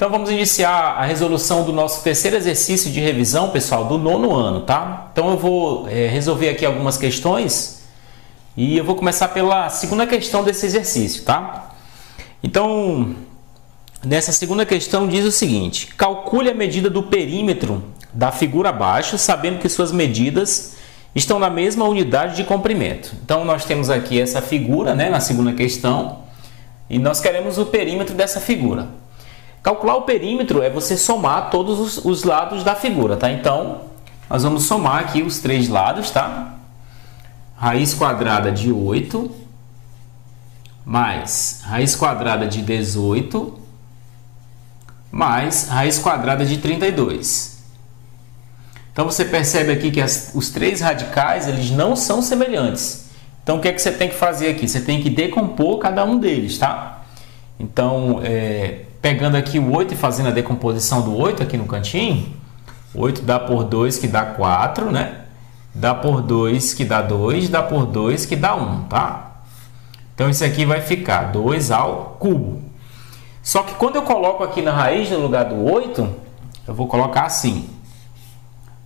Então vamos iniciar a resolução do nosso terceiro exercício de revisão, pessoal, do nono ano, tá? Então eu vou resolver aqui algumas questões e eu vou começar pela segunda questão desse exercício, tá? Então, nessa segunda questão diz o seguinte: calcule a medida do perímetro da figura abaixo, sabendo que suas medidas estão na mesma unidade de comprimento. Então nós temos aqui essa figura, né, na segunda questão, e nós queremos o perímetro dessa figura. Calcular o perímetro é você somar todos os lados da figura, tá? Então, nós vamos somar aqui os três lados, tá? Raiz quadrada de 8 mais raiz quadrada de 18 mais raiz quadrada de 32. Então, você percebe aqui que os três radicais, eles não são semelhantes. Então, o que é que você tem que fazer aqui? Você tem que decompor cada um deles, tá? Então, pegando aqui o 8 e fazendo a decomposição do 8 aqui no cantinho, 8 dá por 2 que dá 4, né? Dá por 2 que dá 2, dá por 2 que dá 1, tá? Então, isso aqui vai ficar 2 ao cubo. Só que quando eu coloco aqui na raiz no lugar do 8, eu vou colocar assim: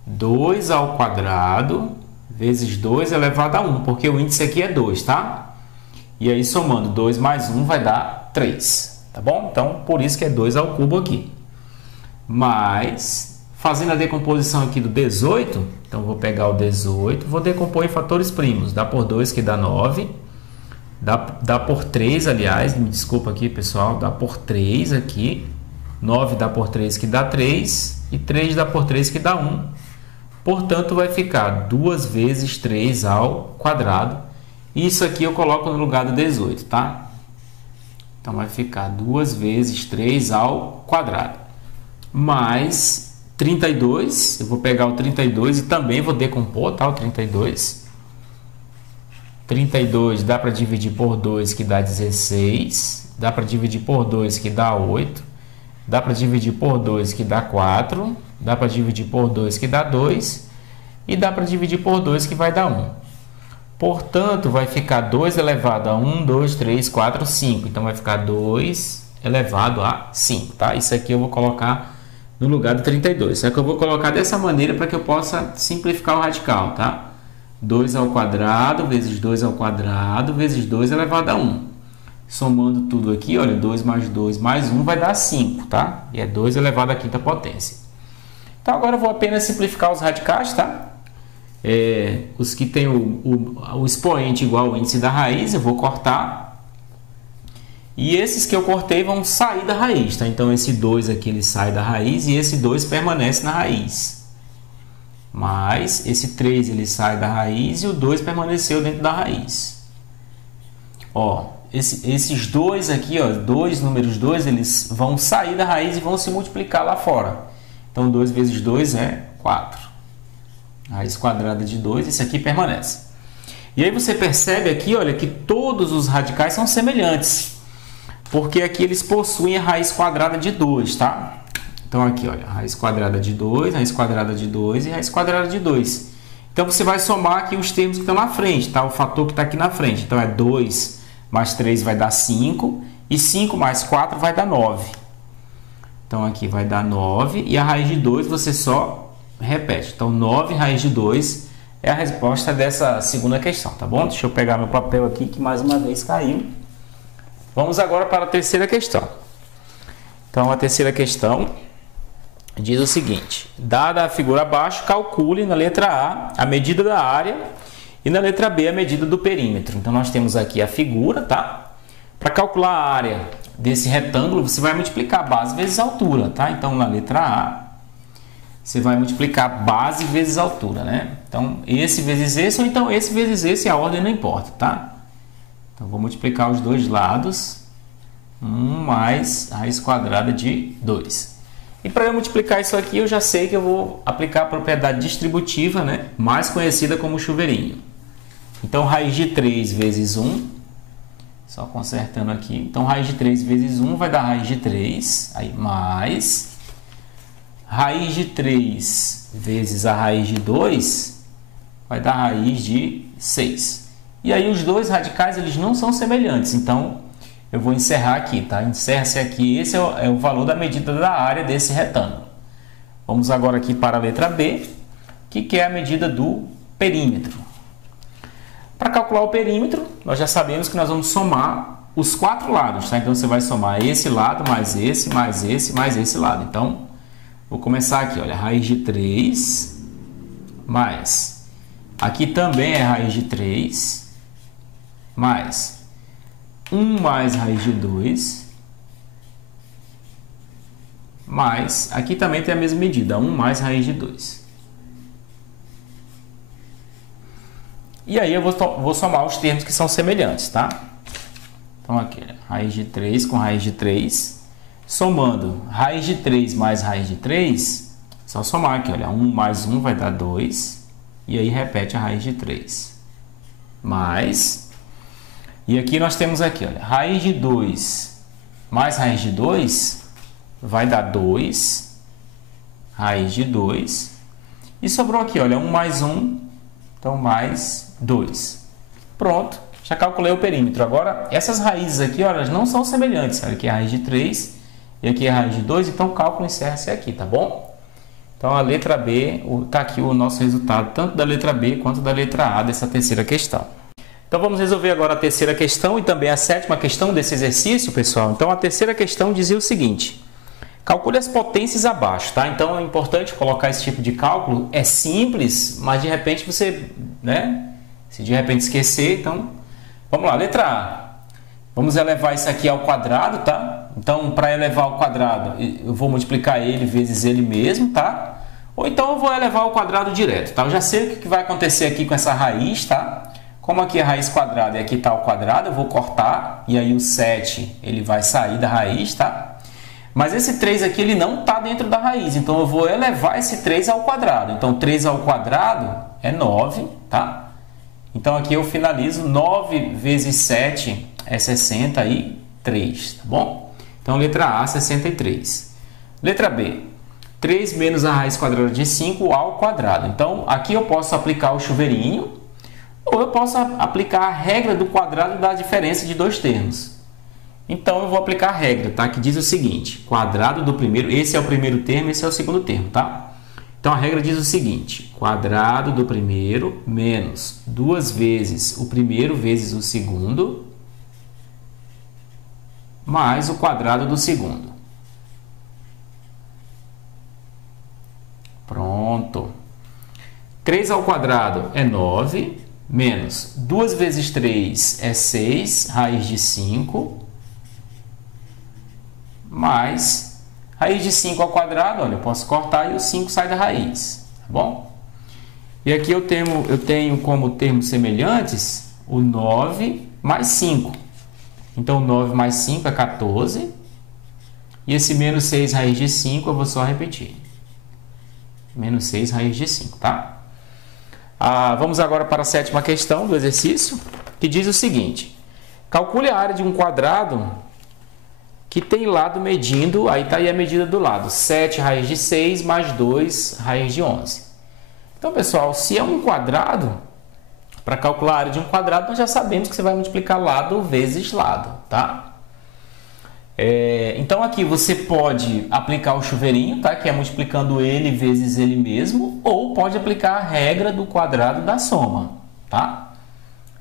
2 ao quadrado vezes 2 elevado a 1, porque o índice aqui é 2, tá? E aí, somando 2 mais 1 vai dar 3. Tá bom? Então, por isso que é 2 ao cubo aqui. Mas, fazendo a decomposição aqui do 18, então vou pegar o 18, vou decompor em fatores primos. Dá por 2 que dá 9. Dá por 3, aliás, me desculpa aqui, pessoal. Dá por 3 aqui. 9 dá por 3 que dá 3. E 3 dá por 3 que dá 1. Portanto, vai ficar 2 vezes 3 ao quadrado. Isso aqui eu coloco no lugar do 18, tá? Então, vai ficar 2 vezes 3 ao quadrado, mais 32. Eu vou pegar o 32 e também vou decompor, tá? O 32. 32 dá para dividir por 2, que dá 16. Dá para dividir por 2, que dá 8. Dá para dividir por 2, que dá 4. Dá para dividir por 2, que dá 2. E dá para dividir por 2, que vai dar 1. Portanto, vai ficar 2 elevado a 1, 2, 3, 4, 5. Então, vai ficar 2 elevado a 5, tá? Isso aqui eu vou colocar no lugar do 32. Só que eu vou colocar dessa maneira para que eu possa simplificar o radical, tá? 2 ao quadrado vezes 2 ao quadrado vezes 2 elevado a 1. Somando tudo aqui, olha, 2 mais 2 mais 1 vai dar 5, tá? E é 2 elevado à quinta potência. Então, agora eu vou apenas simplificar os radicais, tá? Os que tem o expoente igual ao índice da raiz, eu vou cortar. E esses que eu cortei vão sair da raiz, tá? Então, esse 2 aqui ele sai da raiz e esse 2 permanece na raiz. Mas esse 3 ele sai da raiz e o 2 permaneceu dentro da raiz. Ó, esses dois aqui, ó, números 2, eles vão sair da raiz e vão se multiplicar lá fora. Então, 2 vezes 2 é 4. Raiz quadrada de 2, esse aqui permanece. E aí você percebe aqui, olha, que todos os radicais são semelhantes. Porque aqui eles possuem a raiz quadrada de 2, tá? Então aqui, olha, raiz quadrada de 2, raiz quadrada de 2 e raiz quadrada de 2. Então você vai somar aqui os termos que estão na frente, tá? O fator que está aqui na frente. Então é 2 mais 3 vai dar 5 e 5 mais 4 vai dar 9. Então aqui vai dar 9 e a raiz de 2 você só repete. Então, 9 raiz de 2 é a resposta dessa segunda questão, tá bom? Deixa eu pegar meu papel aqui, que mais uma vez caiu. Vamos agora para a terceira questão. Então, a terceira questão diz o seguinte: dada a figura abaixo, calcule na letra A medida da área e na letra B a medida do perímetro. Então, nós temos aqui a figura, tá? Para calcular a área desse retângulo, você vai multiplicar a base vezes a altura, tá? Então, na letra A, você vai multiplicar base vezes altura, né? Então, esse vezes esse, ou então esse vezes esse, a ordem não importa, tá? Então, vou multiplicar os dois lados. 1 mais raiz quadrada de 2. E para eu multiplicar isso aqui, eu já sei que eu vou aplicar a propriedade distributiva, né? Mais conhecida como chuveirinho. Então, raiz de 3 vezes 1. Só consertando aqui. Então, raiz de 3 vezes 1 vai dar raiz de 3. Aí, mais... raiz de 3 vezes a raiz de 2 vai dar raiz de 6. E aí os dois radicais eles não são semelhantes, então eu vou encerrar aqui, tá? Encerra-se aqui, esse é o valor da medida da área desse retângulo. Vamos agora aqui para a letra B, que é a medida do perímetro. Para calcular o perímetro, nós já sabemos que nós vamos somar os 4 lados, tá? Então, você vai somar esse lado, mais esse, mais esse, mais esse lado. Então, vou começar aqui, olha, raiz de 3, mais, aqui também é raiz de 3, mais 1 mais raiz de 2, mais, aqui também tem a mesma medida, 1 mais raiz de 2. E aí eu vou somar os termos que são semelhantes, tá? Então aqui, raiz de 3 com raiz de 3, somando raiz de 3 mais raiz de 3, só somar aqui, olha, 1 mais 1 vai dar 2, e aí repete a raiz de 3. Mais, e aqui nós temos aqui, olha, raiz de 2 mais raiz de 2 vai dar 2, raiz de 2, e sobrou aqui, olha, 1 mais 1, então mais 2. Pronto, já calculei o perímetro. Agora, essas raízes aqui, olha, elas não são semelhantes. Olha, aqui é a raiz de 3 e aqui é a raiz de 2, então o cálculo encerra-se aqui, tá bom? Então, a letra B, está aqui o nosso resultado, tanto da letra B quanto da letra A dessa terceira questão. Então, vamos resolver agora a terceira questão e também a sétima questão desse exercício, pessoal. Então, a terceira questão dizia o seguinte: calcule as potências abaixo, tá? Então, é importante colocar esse tipo de cálculo. É simples, mas de repente você, né? Se de repente esquecer, então... Vamos lá, letra A. Vamos elevar isso aqui ao quadrado, tá? Então, para elevar ao quadrado, eu vou multiplicar ele vezes ele mesmo, tá? Ou então eu vou elevar ao quadrado direto, tá? Eu já sei o que vai acontecer aqui com essa raiz, tá? Como aqui é a raiz quadrada e aqui está o quadrado, eu vou cortar e aí o 7 ele vai sair da raiz, tá? Mas esse 3 aqui ele não está dentro da raiz, então eu vou elevar esse 3 ao quadrado. Então, 3 ao quadrado é 9, tá? Então, aqui eu finalizo, 9 vezes 7 é 63, tá bom? Então, letra A, 63. Letra B, 3 menos a raiz quadrada de 5 ao quadrado. Então, aqui eu posso aplicar o chuveirinho ou eu posso aplicar a regra do quadrado da diferença de dois termos. Então, eu vou aplicar a regra, tá? Que diz o seguinte, quadrado do primeiro, esse é o primeiro termo, esse é o segundo termo, tá? Então, a regra diz o seguinte, quadrado do primeiro menos 2 vezes o primeiro vezes o segundo, mais o quadrado do segundo. Pronto. 3 ao quadrado é 9, menos 2 vezes 3 é 6, raiz de 5, mais... Raiz de 5 ao quadrado, olha, eu posso cortar e o 5 sai da raiz, tá bom? E aqui eu tenho como termos semelhantes o 9 mais 5. Então, 9 mais 5 é 14. E esse menos 6 raiz de 5 eu vou só repetir. Menos 6 raiz de 5, tá? Vamos agora para a sétima questão do exercício, que diz o seguinte. Calcule a área de um quadrado que tem lado medindo, aí está aí a medida do lado, 7 raiz de 6 mais 2 raiz de 11. Então, pessoal, se é um quadrado, para calcular a área de um quadrado, nós já sabemos que você vai multiplicar lado vezes lado, tá? Então, aqui você pode aplicar o chuveirinho, tá? Que é multiplicando ele vezes ele mesmo, ou pode aplicar a regra do quadrado da soma, tá?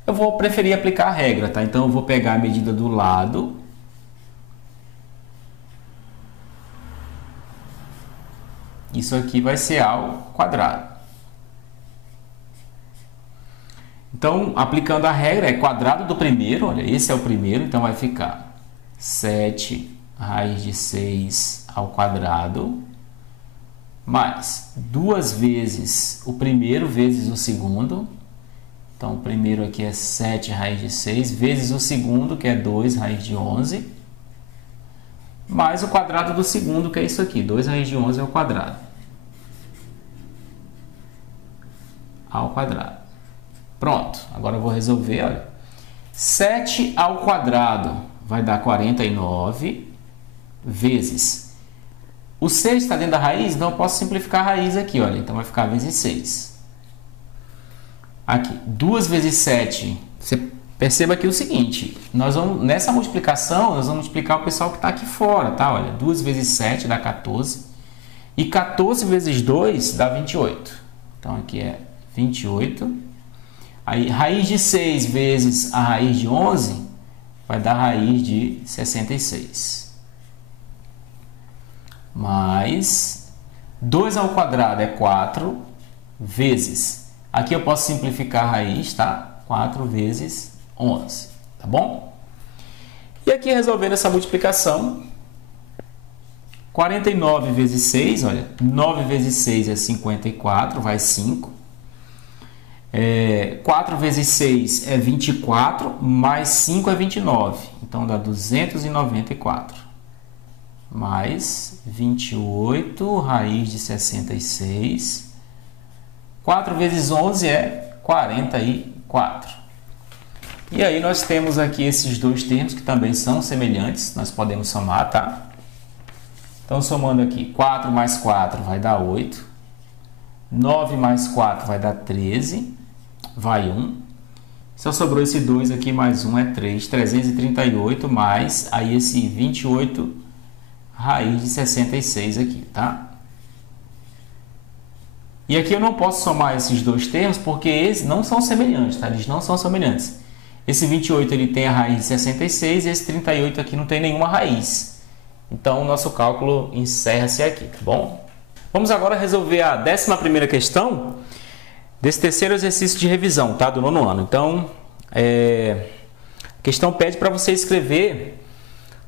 Eu vou preferir aplicar a regra, tá? Então, eu vou pegar a medida do lado... Isso aqui vai ser ao quadrado. Então, aplicando a regra, é quadrado do primeiro, olha, esse é o primeiro, então vai ficar 7 raiz de 6 ao quadrado, mais 2 vezes o primeiro vezes o segundo. Então, o primeiro aqui é 7 raiz de 6, vezes o segundo, que é 2 raiz de 11, mais o quadrado do segundo, que é isso aqui, 2 raiz de 11 ao quadrado. Ao quadrado. Pronto, agora eu vou resolver, olha. 7 ao quadrado vai dar 49, vezes... O 6 está dentro da raiz, então eu posso simplificar a raiz aqui, olha. Então vai ficar vezes 6. Aqui, 2 vezes 7, você perceba aqui o seguinte, nessa multiplicação, nós vamos multiplicar o pessoal que está aqui fora, tá? Olha, 2 vezes 7 dá 14, e 14 vezes 2 dá 28. Então, aqui é 28. Aí, raiz de 6 vezes a raiz de 11 vai dar raiz de 66. Mais 2 ao quadrado é 4 vezes. Aqui eu posso simplificar a raiz, tá? 4 vezes 11, tá bom? E aqui resolvendo essa multiplicação, 49 vezes 6, olha, 9 vezes 6 é 54, vai 5. 4 vezes 6 é 24, mais 5 é 29, então dá 294. Mais 28, raiz de 66. 4 vezes 11 é 44. E aí nós temos aqui esses dois termos que também são semelhantes, nós podemos somar, tá? Então, somando aqui, 4 mais 4 vai dar 8. 9 mais 4 vai dar 13. Vai 1. Só sobrou esse 2 aqui, mais 1 é 3. 338 mais, aí esse 28, raiz de 66 aqui, tá? E aqui eu não posso somar esses dois termos porque eles não são semelhantes, tá? Eles não são semelhantes. Esse 28 ele tem a raiz de 66 e esse 38 aqui não tem nenhuma raiz. Então, o nosso cálculo encerra-se aqui, tá bom? Vamos agora resolver a 11ª questão desse terceiro exercício de revisão, tá? Do 9º ano. Então, a questão pede para você escrever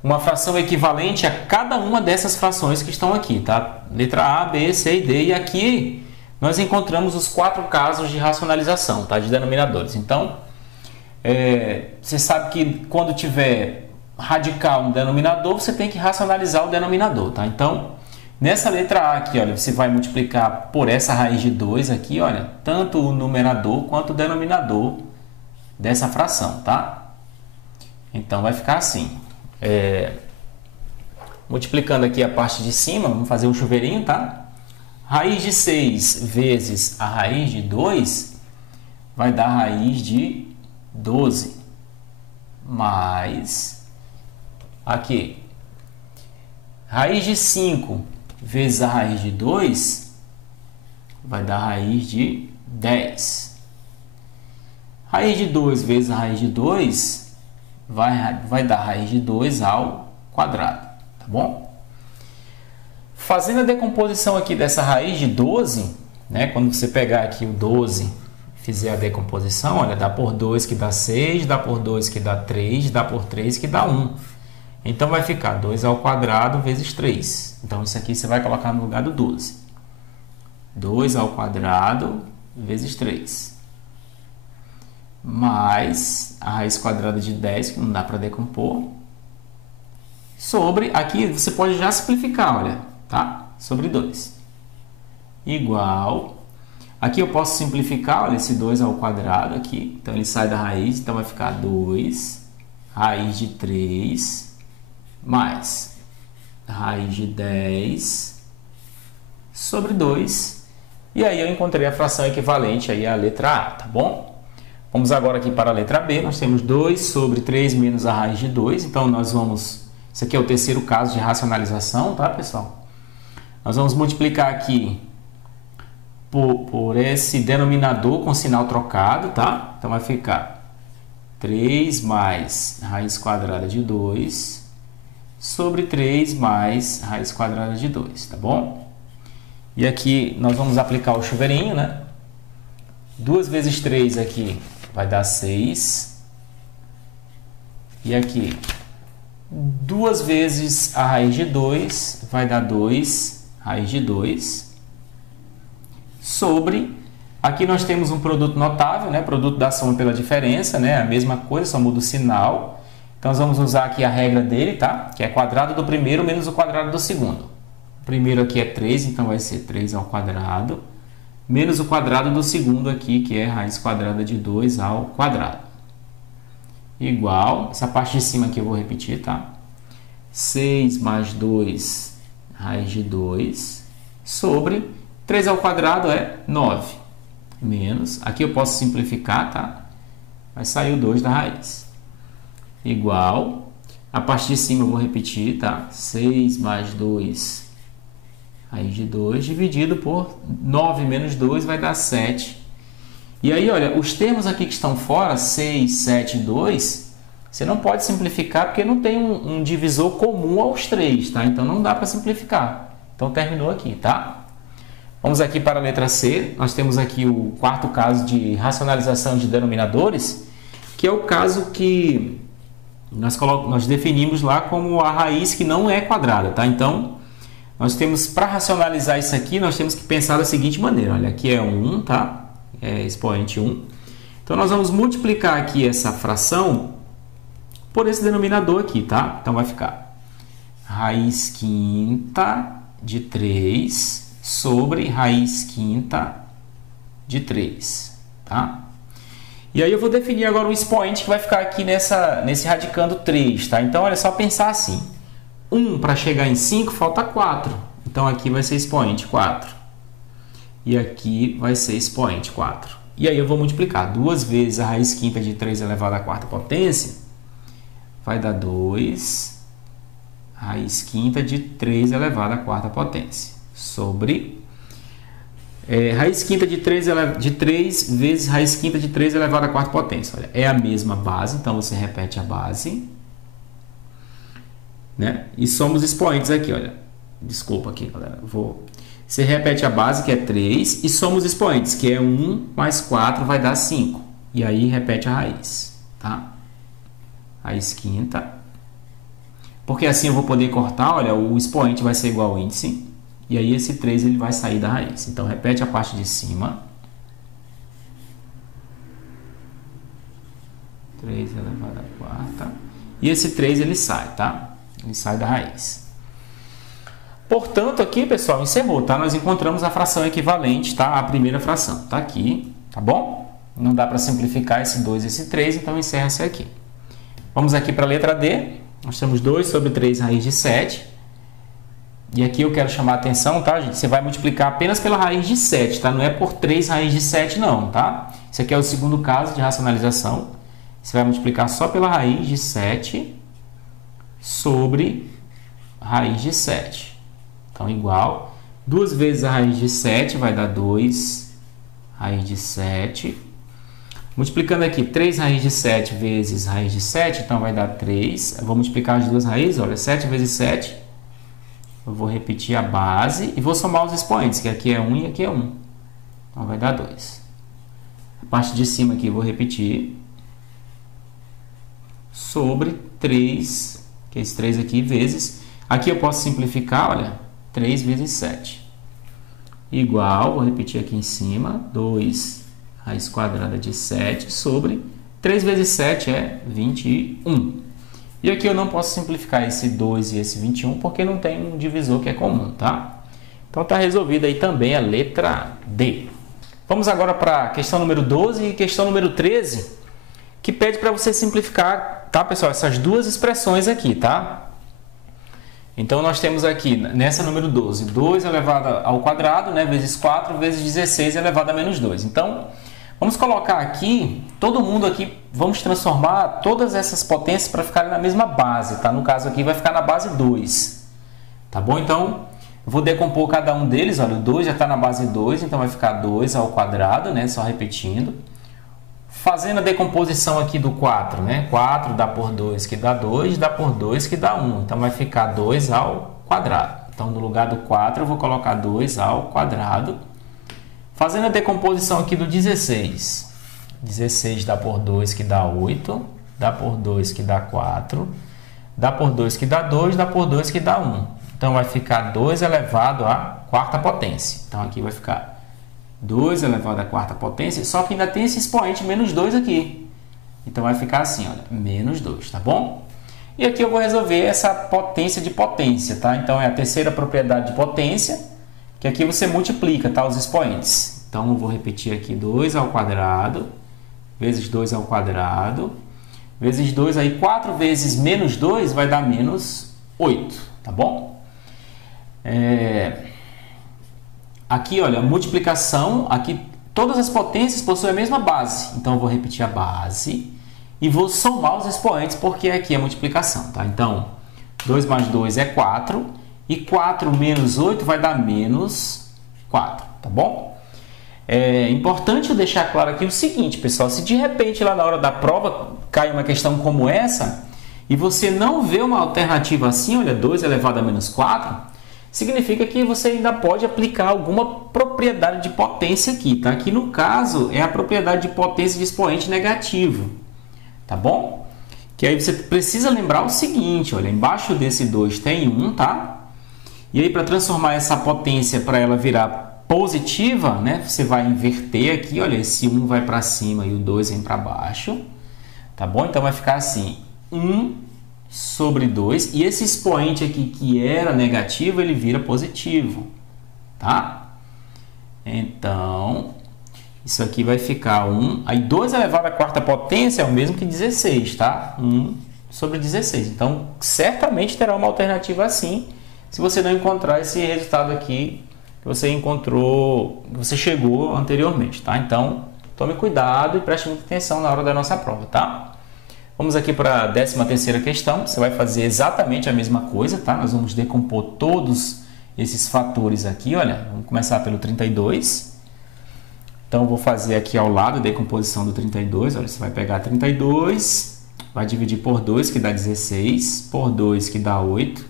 uma fração equivalente a cada uma dessas frações que estão aqui, tá? Letra A, B, C e D. E aqui nós encontramos os 4 casos de racionalização, tá? De denominadores. Então, você sabe que quando tiver radical no denominador, você tem que racionalizar o denominador, tá? Então, nessa letra A aqui, olha, você vai multiplicar por essa raiz de 2 aqui, olha, tanto o numerador quanto o denominador dessa fração, tá? Então, vai ficar assim. Multiplicando aqui a parte de cima, vamos fazer um chuveirinho, tá? Raiz de 6 vezes a raiz de 2 vai dar raiz de 12. Mais... Aqui, raiz de 5 vezes a raiz de 2 vai dar raiz de 10. Raiz de 2 vezes a raiz de 2 vai dar raiz de 2 ao quadrado, tá bom? Fazendo a decomposição aqui dessa raiz de 12, né, quando você pegar aqui o 12, fizer a decomposição, olha, dá por 2 que dá 6, dá por 2 que dá 3, dá por 3 que dá 1. Então, vai ficar 2 ao quadrado vezes 3. Então, isso aqui você vai colocar no lugar do 12. 2 ao quadrado vezes 3. Mais a raiz quadrada de 10, que não dá para decompor. Sobre, aqui você pode já simplificar, olha, tá? Sobre 2. Igual. Aqui eu posso simplificar, olha, esse 2 ao quadrado aqui. Então, ele sai da raiz, então vai ficar 2, raiz de 3... mais raiz de 10 sobre 2. E aí eu encontrei a fração equivalente aí à letra A, tá bom? Vamos agora aqui para a letra B. Nós temos 2 sobre 3 menos a raiz de 2. Então, nós vamos... Esse aqui é o terceiro caso de racionalização, tá, pessoal? Nós vamos multiplicar aqui por esse denominador com sinal trocado, tá? Então, vai ficar 3 mais raiz quadrada de 2... sobre 3 mais raiz quadrada de 2, tá bom? E aqui nós vamos aplicar o chuveirinho, né? 2 vezes 3 aqui vai dar 6. E aqui, 2 vezes a raiz de 2 vai dar 2, raiz de 2. Sobre, aqui nós temos um produto notável, né? Produto da soma pela diferença, né? A mesma coisa, só muda o sinal. Então, nós vamos usar aqui a regra dele, tá? Que é quadrado do primeiro menos o quadrado do segundo. O primeiro aqui é 3, então vai ser 3 ao quadrado. Menos o quadrado do segundo aqui, que é raiz quadrada de 2 ao quadrado. Igual, essa parte de cima aqui eu vou repetir, tá? 6 mais 2, raiz de 2, sobre 3 ao quadrado é 9. Menos, aqui eu posso simplificar, tá? vai sair o 2 da raiz. Igual, a parte de cima eu vou repetir, tá? 6 mais 2, raiz de 2, dividido por 9 menos 2 vai dar 7. E aí, olha, os termos aqui que estão fora, 6, 7 e 2, você não pode simplificar porque não tem um divisor comum aos 3, tá? Então não dá para simplificar. Então terminou aqui, tá? Vamos aqui para a letra C. Nós temos aqui o quarto caso de racionalização de denominadores, que é o caso que nós definimos lá como a raiz que não é quadrada, tá? Então, nós temos, para racionalizar isso aqui, nós temos que pensar da seguinte maneira. Olha, aqui é 1, tá? É expoente 1. Então, nós vamos multiplicar aqui essa fração por esse denominador aqui, tá? Então, vai ficar raiz quinta de 3 sobre raiz quinta de 3, tá? E aí eu vou definir agora um expoente que vai ficar aqui nesse radicando 3, tá? Então, olha só pensar assim. 1 para chegar em 5 falta 4. Então, aqui vai ser expoente 4. E aqui vai ser expoente 4. E aí eu vou multiplicar 2 vezes a raiz quinta de 3 elevado à quarta potência. Vai dar 2 raiz quinta de 3 elevado à quarta potência. Sobre raiz quinta de 3 vezes raiz quinta de 3 elevado à quarta potência. Olha, é a mesma base, então você repete a base. Né? E somos expoentes aqui, olha. Desculpa aqui, galera. Você repete a base, que é 3, e somos expoentes, que é 1 mais 4 vai dar 5. E aí repete a raiz, tá? Raiz quinta. Porque assim eu vou poder cortar, olha, o expoente vai ser igual ao índice. E aí esse 3 ele vai sair da raiz. Então, repete a parte de cima. 3 elevado à quarta. E esse 3 ele sai, tá? Ele sai da raiz. Portanto, aqui, pessoal, encerrou, tá? Nós encontramos a fração equivalente, tá? A primeira fração. Tá aqui, tá bom? Não dá para simplificar esse 2 e esse 3, então encerra-se aqui. Vamos aqui para a letra D. Nós temos 2 sobre 3 raiz de 7. E aqui eu quero chamar a atenção, tá, gente? Você vai multiplicar apenas pela raiz de 7, tá? Não é por 3 raiz de 7, não, tá? Esse aqui é o segundo caso de racionalização. Você vai multiplicar só pela raiz de 7 sobre raiz de 7. Então, igual. 2 vezes a raiz de 7 vai dar 2 raiz de 7. Multiplicando aqui 3 raiz de 7 vezes raiz de 7, então vai dar 3. Eu vou multiplicar as duas raízes, olha, 7 vezes 7. Eu vou repetir a base e vou somar os expoentes, que aqui é 1 e aqui é 1. Então, vai dar 2. A parte de cima aqui eu vou repetir. Sobre 3, que é esse 3 aqui, vezes. Aqui eu posso simplificar, olha, 3 vezes 7. Igual, vou repetir aqui em cima, 2 raiz quadrada de 7 sobre 3 vezes 7 é 21. E aqui eu não posso simplificar esse 2 e esse 21 porque não tem um divisor que é comum, tá? Então está resolvida aí também a letra D. Vamos agora para a questão número 12 e questão número 13, que pede para você simplificar, tá, pessoal, essas duas expressões aqui, tá? Então nós temos aqui, nessa número 12, 2 elevado ao quadrado, né, vezes 4 vezes 16 elevado a menos 2. Então, vamos colocar aqui, todo mundo aqui, vamos transformar todas essas potências para ficarem na mesma base, tá? No caso aqui vai ficar na base 2, tá bom? Então, eu vou decompor cada um deles, olha, o 2 já está na base 2, então vai ficar 2 ao quadrado, né? Só repetindo. Fazendo a decomposição aqui do 4, né? 4 dá por 2 que dá 2, dá por 2 que dá 1. Então, vai ficar 2 ao quadrado. Então, no lugar do 4, eu vou colocar 2 ao quadrado. Fazendo a decomposição aqui do 16. 16 dá por 2 que dá 8, dá por 2 que dá 4, dá por 2 que dá 2, dá por 2 que dá 1. Então, vai ficar 2 elevado à quarta potência. Então, aqui vai ficar 2 elevado à quarta potência, só que ainda tem esse expoente menos 2 aqui. Então, vai ficar assim, olha, menos 2, tá bom? E aqui eu vou resolver essa potência de potência, tá? Então, é a terceira propriedade de potência, que aqui você multiplica, tá, os expoentes. Então, eu vou repetir aqui 2 ao quadrado, vezes 2 ao quadrado, vezes 2, aí 4 vezes menos 2 vai dar menos 8, tá bom? Aqui, olha, multiplicação, aqui todas as potências possuem a mesma base. Então, eu vou repetir a base e vou somar os expoentes, porque aqui é multiplicação, tá? Então, 2 mais 2 é 4, e 4 menos 8 vai dar menos 4, tá bom? É importante eu deixar claro aqui o seguinte, pessoal, se de repente lá na hora da prova cai uma questão como essa, e você não vê uma alternativa assim, olha, 2 elevado a menos 4, significa que você ainda pode aplicar alguma propriedade de potência aqui, tá? Que no caso é a propriedade de potência de expoente negativo, tá bom? Que aí você precisa lembrar o seguinte, olha, embaixo desse 2 tem 1, tá? E aí para transformar essa potência para ela virar positiva, né? Você vai inverter aqui, olha, esse 1 vai para cima e o 2 vem para baixo, tá bom? Então vai ficar assim, 1 sobre 2, e esse expoente aqui que era negativo, ele vira positivo, tá? Então, isso aqui vai ficar 1, aí 2 elevado à quarta potência é o mesmo que 16, tá? 1 sobre 16, então certamente terá uma alternativa assim, se você não encontrar esse resultado aqui que você encontrou, que você chegou anteriormente, tá? Então, tome cuidado e preste muita atenção na hora da nossa prova, tá? Vamos aqui para a 13ª questão. Você vai fazer exatamente a mesma coisa, tá? Nós vamos decompor todos esses fatores aqui, olha. Vamos começar pelo 32. Então, eu vou fazer aqui ao lado a decomposição do 32. Olha, você vai pegar 32, vai dividir por 2, que dá 16, por 2, que dá 8,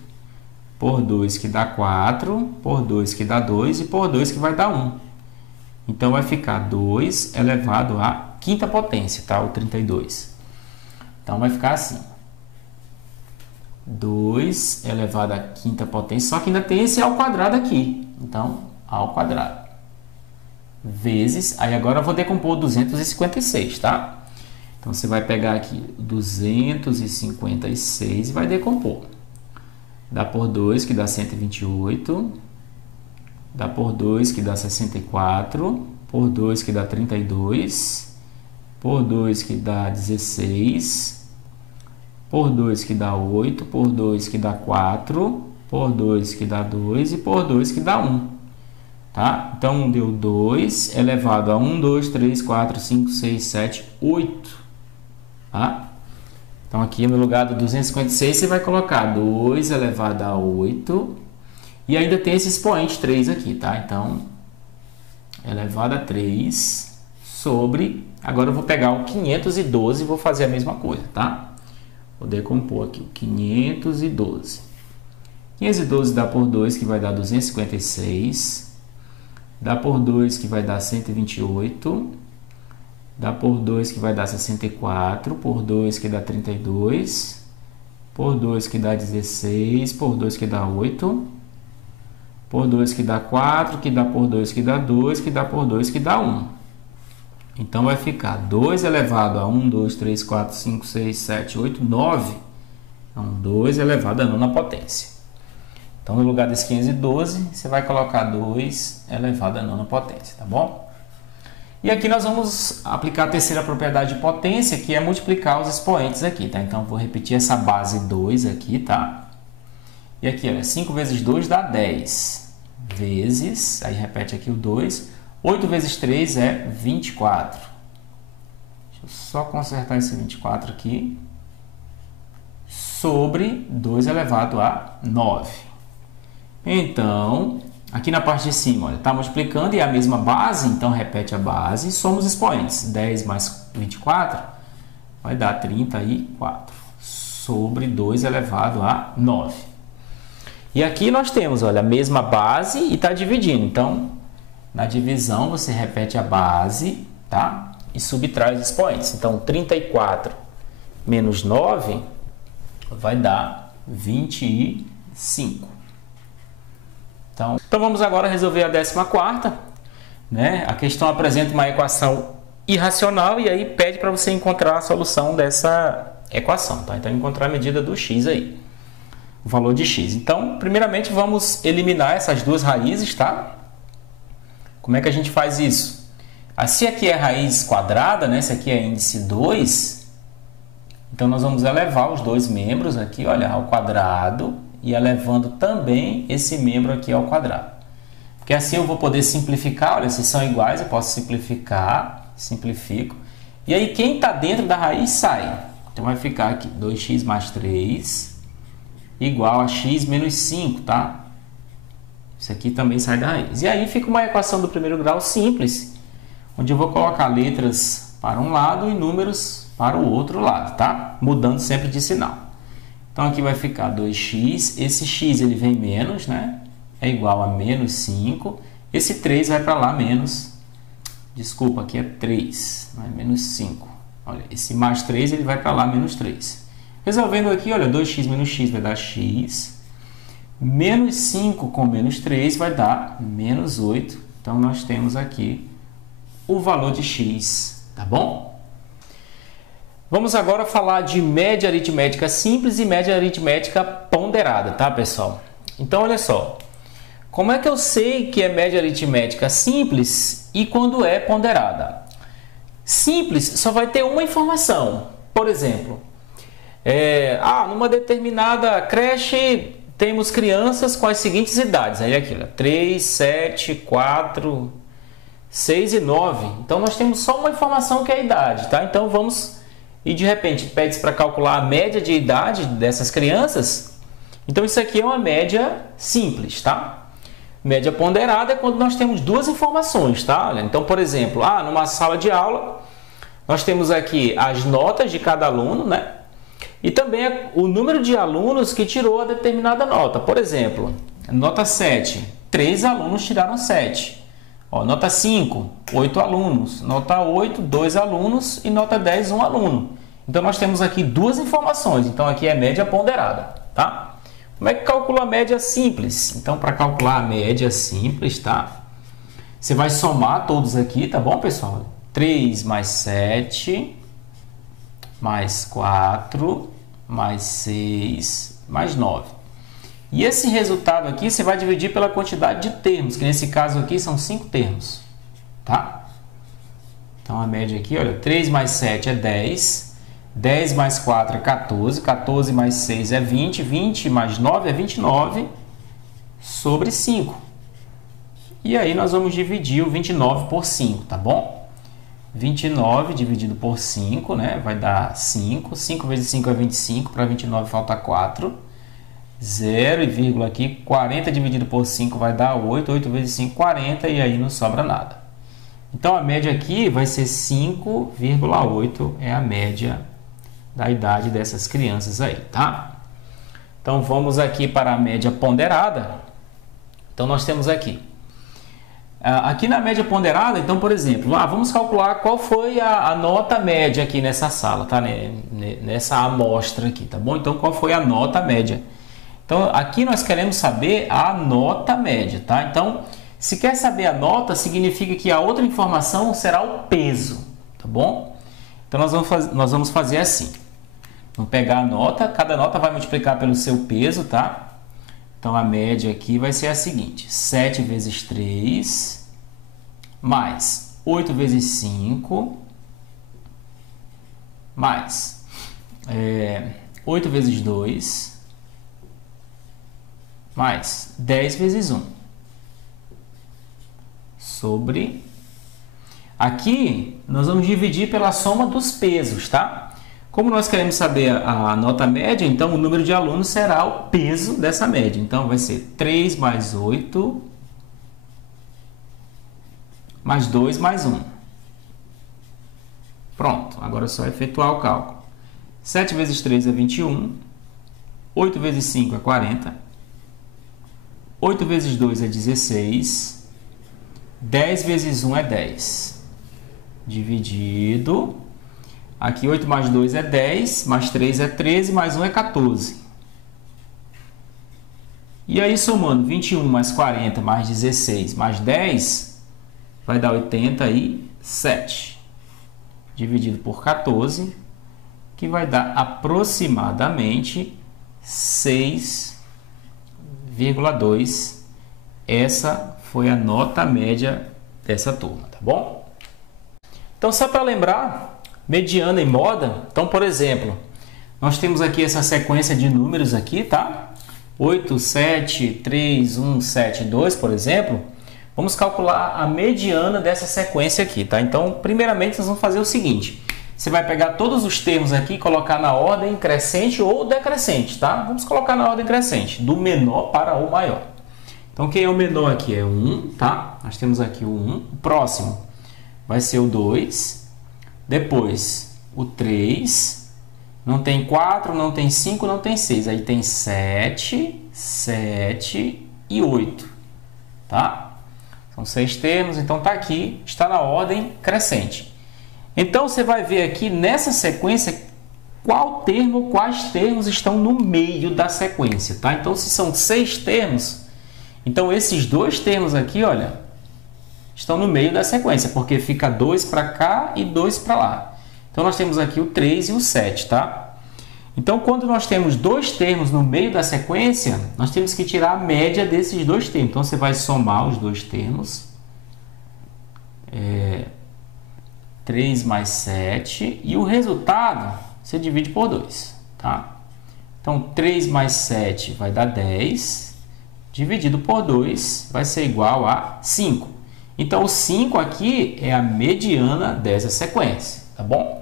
por 2 que dá 4, por 2 que dá 2 e por 2 que vai dar 1. Então, vai ficar 2 elevado à quinta potência, tá? O 32. Então, vai ficar assim. 2 elevado à quinta potência, só que ainda tem esse ao quadrado aqui. Então, ao quadrado. Vezes, aí agora eu vou decompor 256, tá? Então, você vai pegar aqui 256 e vai decompor. Dá por 2, que dá 128. Dá por 2, que dá 64. Por 2, que dá 32. Por 2, que dá 16. Por 2, que dá 8. Por 2, que dá 4. Por 2, que dá 2. E por 2, que dá 1. Tá? Então, deu 2 elevado a 1, 2, 3, 4, 5, 6, 7, 8. Tá? Então, aqui no lugar do 256, você vai colocar 2 elevado a 8. E ainda tem esse expoente 3 aqui, tá? Então, elevado a 3 sobre... Agora eu vou pegar o 512 e vou fazer a mesma coisa, tá? Vou decompor aqui o 512. 512 dá por 2, que vai dar 256. Dá por 2, que vai dar 128. Dá por 2, que vai dar 64, por 2, que dá 32, por 2, que dá 16, por 2, que dá 8, por 2, que dá 4, que dá por 2, que dá 2, que dá por 2, que dá 1. Então, vai ficar 2 elevado a 1, 2, 3, 4, 5, 6, 7, 8, 9. Então, 2 elevado a nona potência. Então, no lugar desse 512, você vai colocar 2 elevado a nona potência, tá bom? E aqui nós vamos aplicar a terceira propriedade de potência, que é multiplicar os expoentes aqui, tá? Então, vou repetir essa base 2 aqui, tá? E aqui, olha, 5 vezes 2 dá 10. Vezes, aí repete aqui o 2. 8 vezes 3 é 24. Deixa eu só consertar esse 24 aqui. Sobre 2 elevado a 9. Então... Aqui na parte de cima, olha, está multiplicando e é a mesma base, então repete a base e soma os expoentes. 10 mais 24 vai dar 34 sobre 2 elevado a 9. E aqui nós temos, olha, a mesma base e está dividindo. Então, na divisão, você repete a base, tá? E subtrai os expoentes. Então, 34 menos 9 vai dar 25. Então vamos agora resolver a 14ª, né? A questão apresenta uma equação irracional e aí pede para você encontrar a solução dessa equação, tá? Então, encontrar a medida do x aí, o valor de x. Então, primeiramente, vamos eliminar essas duas raízes, tá? Como é que a gente faz isso? Se aqui é raiz quadrada, né? Se aqui é índice 2, então nós vamos elevar os dois membros aqui, olha, ao quadrado, e elevando também esse membro aqui ao quadrado. porque assim eu vou poder simplificar. Olha, se são iguais, eu posso simplificar, simplifico. E aí quem está dentro da raiz sai. Então vai ficar aqui 2x mais 3 igual a x menos 5, tá? Isso aqui também sai da raiz. E aí fica uma equação do primeiro grau simples, onde eu vou colocar letras para um lado e números para o outro lado, tá? Mudando sempre de sinal. Então aqui vai ficar 2x, esse x ele vem menos, né? É igual a menos 5. Esse 3 vai para lá menos, desculpa, aqui é 3, não é menos 5. Olha, esse mais 3 ele vai para lá menos 3. Resolvendo aqui, olha, 2x menos x vai dar x. Menos 5 com menos 3 vai dar menos 8. Então, nós temos aqui o valor de x, tá bom? Vamos agora falar de média aritmética simples e média aritmética ponderada, tá, pessoal? Então, olha só. Como é que eu sei que é média aritmética simples e quando é ponderada? Simples só vai ter uma informação. Por exemplo, numa determinada creche temos crianças com as seguintes idades. Aí aqui, 3, 7, 4, 6 e 9. Então, nós temos só uma informação que é a idade, tá? Então, vamos... E, de repente, pede para calcular a média de idade dessas crianças. Então, isso aqui é uma média simples, tá? Média ponderada é quando nós temos duas informações, tá? Então, por exemplo, numa sala de aula, nós temos aqui as notas de cada aluno, né? E também o número de alunos que tirou a determinada nota. Por exemplo, nota 7, 3 alunos tiraram 7. Nota 5, 8 alunos. Nota 8, 2 alunos. E nota 10, 1 aluno. Então, nós temos aqui duas informações. Então, aqui é média ponderada, tá? Como é que calcula a média simples? Então, para calcular a média simples, tá? Você vai somar todos aqui, tá bom, pessoal? 3 mais 7, mais 4, mais 6, mais 9. E esse resultado aqui você vai dividir pela quantidade de termos, que nesse caso aqui são 5 termos, tá? Então, a média aqui, olha, 3 mais 7 é 10. 10 mais 4 é 14, 14 mais 6 é 20, 20 mais 9 é 29 sobre 5. E aí nós vamos dividir o 29 por 5, tá bom? 29 dividido por 5, né? Vai dar 5. 5 vezes 5 é 25, para 29 falta 4. 0 e vírgula aqui, 40 dividido por 5 vai dar 8. 8 vezes 5, 40, e aí não sobra nada. Então, a média aqui vai ser 5,8, é a média da idade dessas crianças aí, tá? Então, vamos aqui para a média ponderada. Então, nós temos aqui. Aqui na média ponderada, então, por exemplo, vamos calcular qual foi a nota média aqui nessa sala, tá? Nessa amostra aqui, tá bom? Então, qual foi a nota média? Então, aqui nós queremos saber a nota média, tá? Então, se quer saber a nota, significa que a outra informação será o peso, tá bom? Então, nós vamos fazer assim. Vamos pegar a nota, cada nota vai multiplicar pelo seu peso, tá? Então, a média aqui vai ser a seguinte: 7 vezes 3, mais 8 vezes 5, mais 8 vezes 2, mais 10 vezes 1, sobre... Aqui, nós vamos dividir pela soma dos pesos, tá? Como nós queremos saber a nota média, então o número de alunos será o peso dessa média. Então, vai ser 3 mais 8, mais 2 mais 1. Pronto, agora é só efetuar o cálculo. 7 vezes 3 é 21, 8 vezes 5 é 40, 8 vezes 2 é 16, 10 vezes 1 é 10. Dividido... Aqui 8 mais 2 é 10, mais 3 é 13, mais 1 é 14. E aí, somando 21 mais 40, mais 16, mais 10, vai dar 87. Dividido por 14, que vai dar aproximadamente 6,2. Essa foi a nota média dessa turma, tá bom? Então, só para lembrar... Mediana e moda, então, por exemplo, nós temos aqui essa sequência de números aqui, tá? 8, 7, 3, 1, 7, 2, por exemplo. vamos calcular a mediana dessa sequência aqui, tá? Então, primeiramente, nós vamos fazer o seguinte. Você vai pegar todos os termos aqui e colocar na ordem crescente ou decrescente, tá? Vamos colocar na ordem crescente, do menor para o maior. Então, quem é o menor aqui é o 1, tá? Nós temos aqui o 1. O próximo vai ser o 2. Depois, o 3. Não tem 4, não tem 5, não tem 6. Aí tem 7, 7 e 8, tá? São 6 termos, então tá aqui, está na ordem crescente. Então, você vai ver aqui nessa sequência quais termos estão no meio da sequência, tá? Então, se são 6 termos, então esses 2 termos aqui, olha, estão no meio da sequência, porque fica 2 para cá e 2 para lá. Então, nós temos aqui o 3 e o 7, tá? Então, quando nós temos 2 termos no meio da sequência, nós temos que tirar a média desses 2 termos. Então, você vai somar os 2 termos. 3 mais 7. E o resultado, você divide por 2, tá? Então, 3 mais 7 vai dar 10. Dividido por 2 vai ser igual a 5. Então, o 5 aqui é a mediana dessa sequência, tá bom?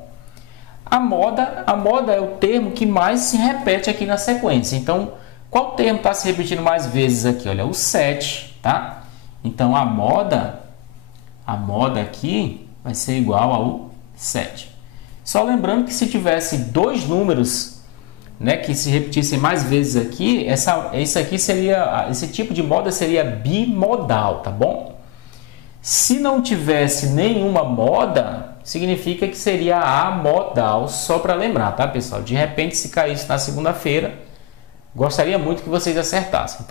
A moda é o termo que mais se repete aqui na sequência. Então, qual termo está se repetindo mais vezes aqui? Olha, o 7, tá? Então, a moda aqui vai ser igual ao 7. Só lembrando que se tivesse 2 números, né, que se repetissem mais vezes aqui, esse tipo de moda seria bimodal, tá bom? Se não tivesse nenhuma moda, significa que seria amodal, só para lembrar, tá, pessoal? De repente, se caísse na segunda-feira, gostaria muito que vocês acertassem, tá?